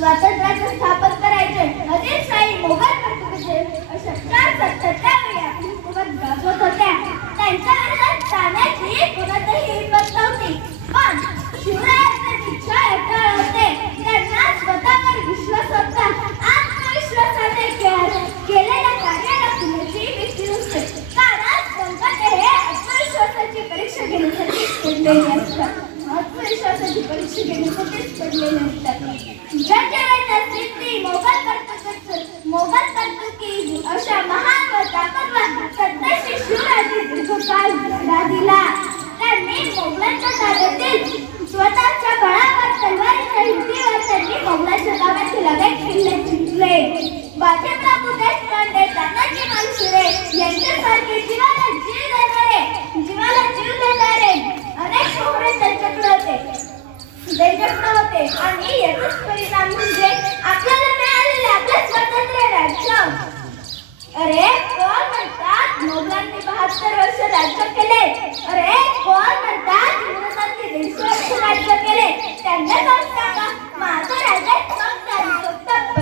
स्वातंत्र्याचं स्थापन करायचे हजीरशाही मोगल प्रकृतीचे अशा चार सत्तरच्या वेळी गाजवत होत्या. त्यांच्या विरोधात जाण्याची कोणातही हिंमत नव्हती. पण शिवरायांचे इच्छा अटळ होते. त्यांना स्वतःवर विश्वास होता. आत्मविश्वासाने केलेल्या कार्याला पुण्याची व्यक्ती नसते कारण संकटे हे आत्मविश्वासाची परीक्षा घेण्यासाठी पडलेले असतात. आत्मविश्वासाची परीक्षा घेण्यासाठीच पडलेले असतात.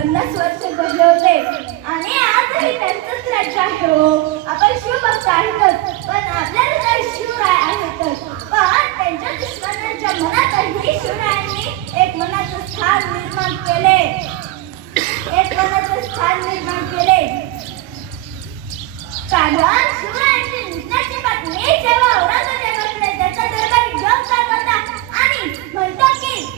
पन्नास वर्ष जगले होते आणि आजही त्यांचंच राज्य आहे हो. आपण शिव भक्त आहेतच पण आपल्याला शिव शिवराय आहेत पण त्यांच्या दुश्मनांच्या मनातही शिवरायांनी एक मनाचं स्थान निर्माण केले. एक मनाचं स्थान निर्माण केले. कारण शिवरायांची निधनाची बातमी जेव्हा औरंगजेबाकडे त्याचा दरबारी चालवता आणि म्हणतो की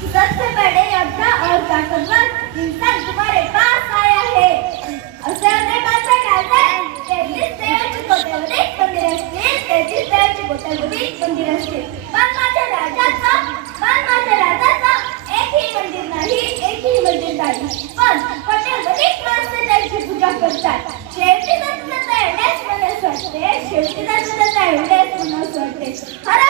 सबसे बड़े योद्धा और ताकतवर इंसान तुम्हारे पास आया है। असरने माता कहता है। तेजीस देवाची कोट्यावधी मंदिर असते तेजीस देवाची कोट्यावधी मंदिर राजा पण माझ्या राजाचं राजा माझ्या एक ही मंदिर नहीं, एक ही मंदिर नाही। पण कोट्यावधी माणसं त्यांची पूजा करतात शेवटी दत्तदाता एवढ्याच मनास वाटते शेवटी दत्तदाता एवढ्याच मनास वाटते हरा